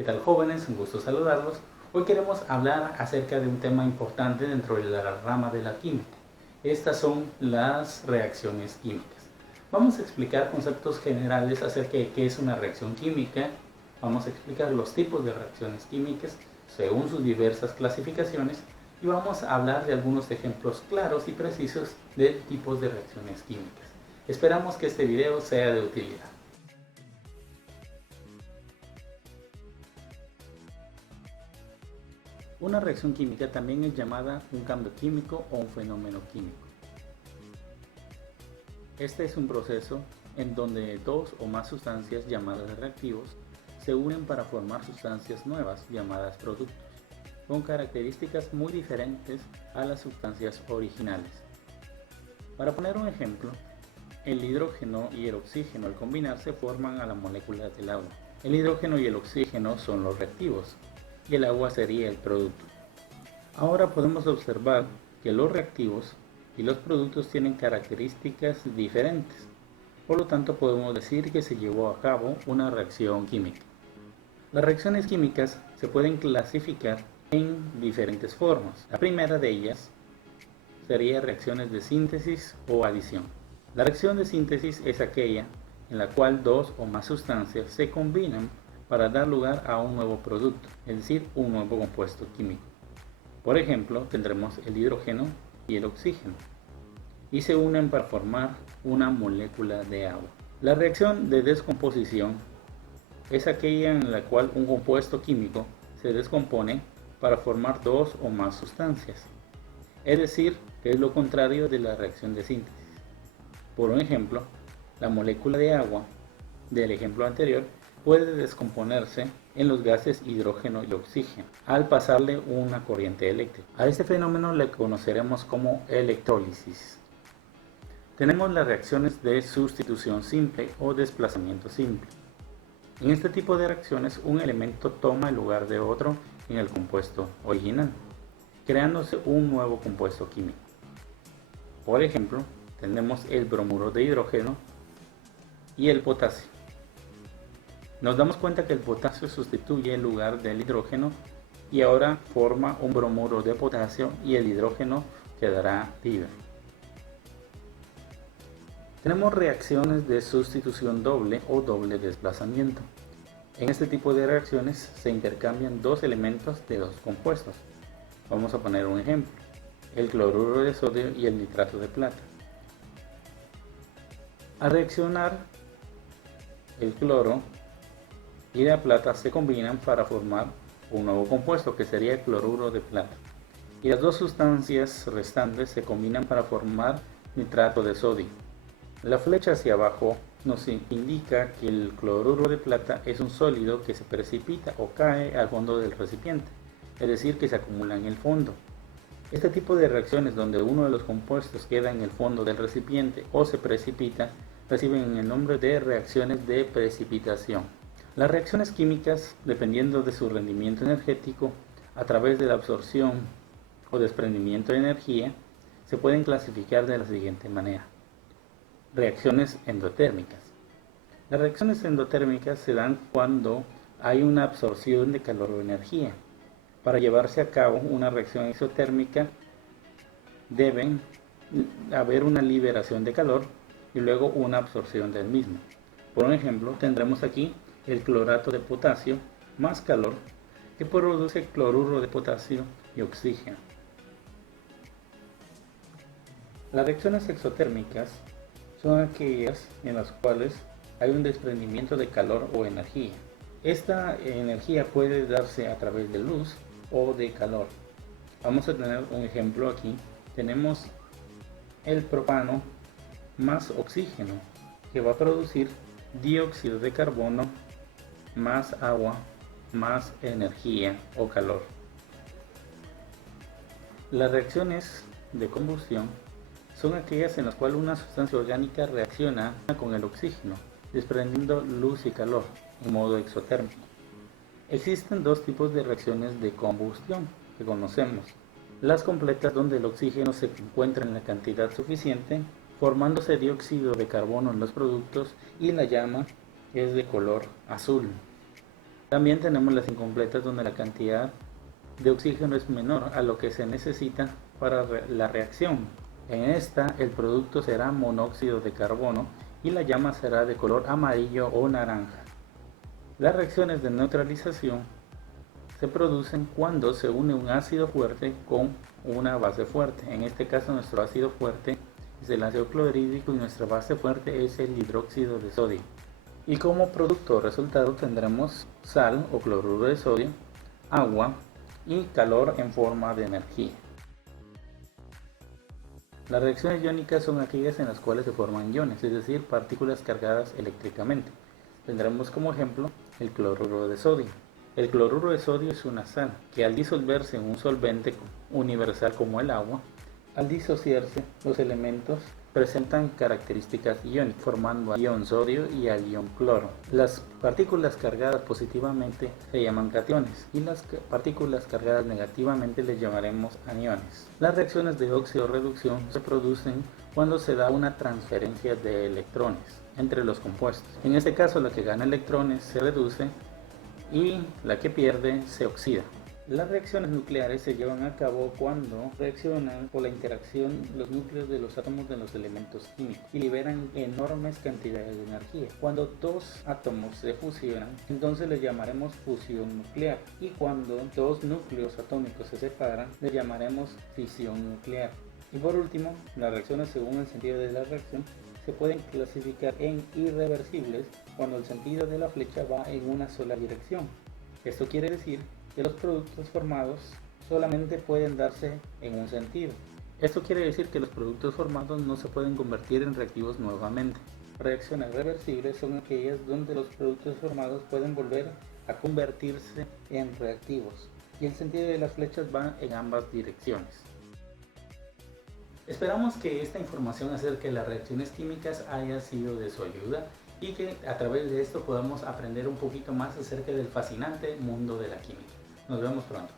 ¿Qué tal, jóvenes? Un gusto saludarlos. Hoy queremos hablar acerca de un tema importante dentro de la rama de la química. Estas son las reacciones químicas. Vamos a explicar conceptos generales acerca de qué es una reacción química. Vamos a explicar los tipos de reacciones químicas según sus diversas clasificaciones y vamos a hablar de algunos ejemplos claros y precisos de tipos de reacciones químicas. Esperamos que este video sea de utilidad. Una reacción química también es llamada un cambio químico o un fenómeno químico. Este es un proceso en donde dos o más sustancias llamadas reactivos se unen para formar sustancias nuevas llamadas productos, con características muy diferentes a las sustancias originales. Para poner un ejemplo, el hidrógeno y el oxígeno al combinarse forman a la molécula del agua. El hidrógeno y el oxígeno son los reactivos y el agua sería el producto. Ahora podemos observar que los reactivos y los productos tienen características diferentes. Por lo tanto, podemos decir que se llevó a cabo una reacción química. Las reacciones químicas se pueden clasificar en diferentes formas. La primera de ellas sería reacciones de síntesis o adición. La reacción de síntesis es aquella en la cual dos o más sustancias se combinan para dar lugar a un nuevo producto, es decir, un nuevo compuesto químico. Por ejemplo, tendremos el hidrógeno y el oxígeno y se unen para formar una molécula de agua. La reacción de descomposición es aquella en la cual un compuesto químico se descompone para formar dos o más sustancias, es decir, que es lo contrario de la reacción de síntesis. Por un ejemplo, la molécula de agua del ejemplo anterior puede descomponerse en los gases hidrógeno y oxígeno al pasarle una corriente eléctrica. A este fenómeno le conoceremos como electrólisis. Tenemos las reacciones de sustitución simple o desplazamiento simple. En este tipo de reacciones un elemento toma el lugar de otro en el compuesto original, creándose un nuevo compuesto químico. Por ejemplo, tenemos el bromuro de hidrógeno y el potasio. Nos damos cuenta que el potasio sustituye el lugar del hidrógeno y ahora forma un bromuro de potasio y el hidrógeno quedará libre. Tenemos reacciones de sustitución doble o doble desplazamiento. En este tipo de reacciones se intercambian dos elementos de dos compuestos. Vamos a poner un ejemplo: el cloruro de sodio y el nitrato de plata. Al reaccionar, el cloro y la plata se combinan para formar un nuevo compuesto que sería el cloruro de plata, y las dos sustancias restantes se combinan para formar nitrato de sodio. La flecha hacia abajo nos indica que el cloruro de plata es un sólido que se precipita o cae al fondo del recipiente, es decir, que se acumula en el fondo. Este tipo de reacciones donde uno de los compuestos queda en el fondo del recipiente o se precipita reciben el nombre de reacciones de precipitación. Las reacciones químicas, dependiendo de su rendimiento energético, a través de la absorción o desprendimiento de energía, se pueden clasificar de la siguiente manera. Reacciones endotérmicas. Las reacciones endotérmicas se dan cuando hay una absorción de calor o energía. Para llevarse a cabo una reacción exotérmica debe haber una liberación de calor y luego una absorción del mismo. Por ejemplo, tendremos aquí el clorato de potasio más calor que produce cloruro de potasio y oxígeno. Las reacciones exotérmicas son aquellas en las cuales hay un desprendimiento de calor o energía. Esta energía puede darse a través de luz o de calor. Vamos a tener un ejemplo aquí. Tenemos el propano más oxígeno, que va a producir dióxido de carbono más agua más energía o calor. Las reacciones de combustión son aquellas en las cuales una sustancia orgánica reacciona con el oxígeno, desprendiendo luz y calor en modo exotérmico. Existen dos tipos de reacciones de combustión que conocemos: las completas, donde el oxígeno se encuentra en la cantidad suficiente, formándose dióxido de carbono en los productos, y la llama es de color azul. También tenemos las incompletas donde la cantidad de oxígeno es menor a lo que se necesita para la reacción. En esta el producto será monóxido de carbono y la llama será de color amarillo o naranja. Las reacciones de neutralización se producen cuando se une un ácido fuerte con una base fuerte. En este caso nuestro ácido fuerte es el ácido clorhídrico y nuestra base fuerte es el hidróxido de sodio. Y como producto o resultado tendremos sal o cloruro de sodio, agua y calor en forma de energía. Las reacciones iónicas son aquellas en las cuales se forman iones, es decir, partículas cargadas eléctricamente. Tendremos como ejemplo el cloruro de sodio. El cloruro de sodio es una sal que al disolverse en un solvente universal como el agua, al disociarse los elementos presentan características iónicas, formando al ion sodio y al ion cloro. Las partículas cargadas positivamente se llaman cationes y las partículas cargadas negativamente les llamaremos aniones. Las reacciones de óxido-reducción se producen cuando se da una transferencia de electrones entre los compuestos. En este caso, la que gana electrones se reduce y la que pierde se oxida. Las reacciones nucleares se llevan a cabo cuando reaccionan por la interacción los núcleos de los átomos de los elementos químicos y liberan enormes cantidades de energía. Cuando dos átomos se fusionan, entonces les llamaremos fusión nuclear, y cuando dos núcleos atómicos se separan, les llamaremos fisión nuclear. Y por último, las reacciones según el sentido de la reacción se pueden clasificar en irreversibles cuando el sentido de la flecha va en una sola dirección. Esto quiere decir que los productos formados solamente pueden darse en un sentido. Esto quiere decir que los productos formados no se pueden convertir en reactivos nuevamente. Reacciones reversibles son aquellas donde los productos formados pueden volver a convertirse en reactivos y el sentido de las flechas va en ambas direcciones. Esperamos que esta información acerca de las reacciones químicas haya sido de su ayuda y que a través de esto podamos aprender un poquito más acerca del fascinante mundo de la química. Nos vemos pronto.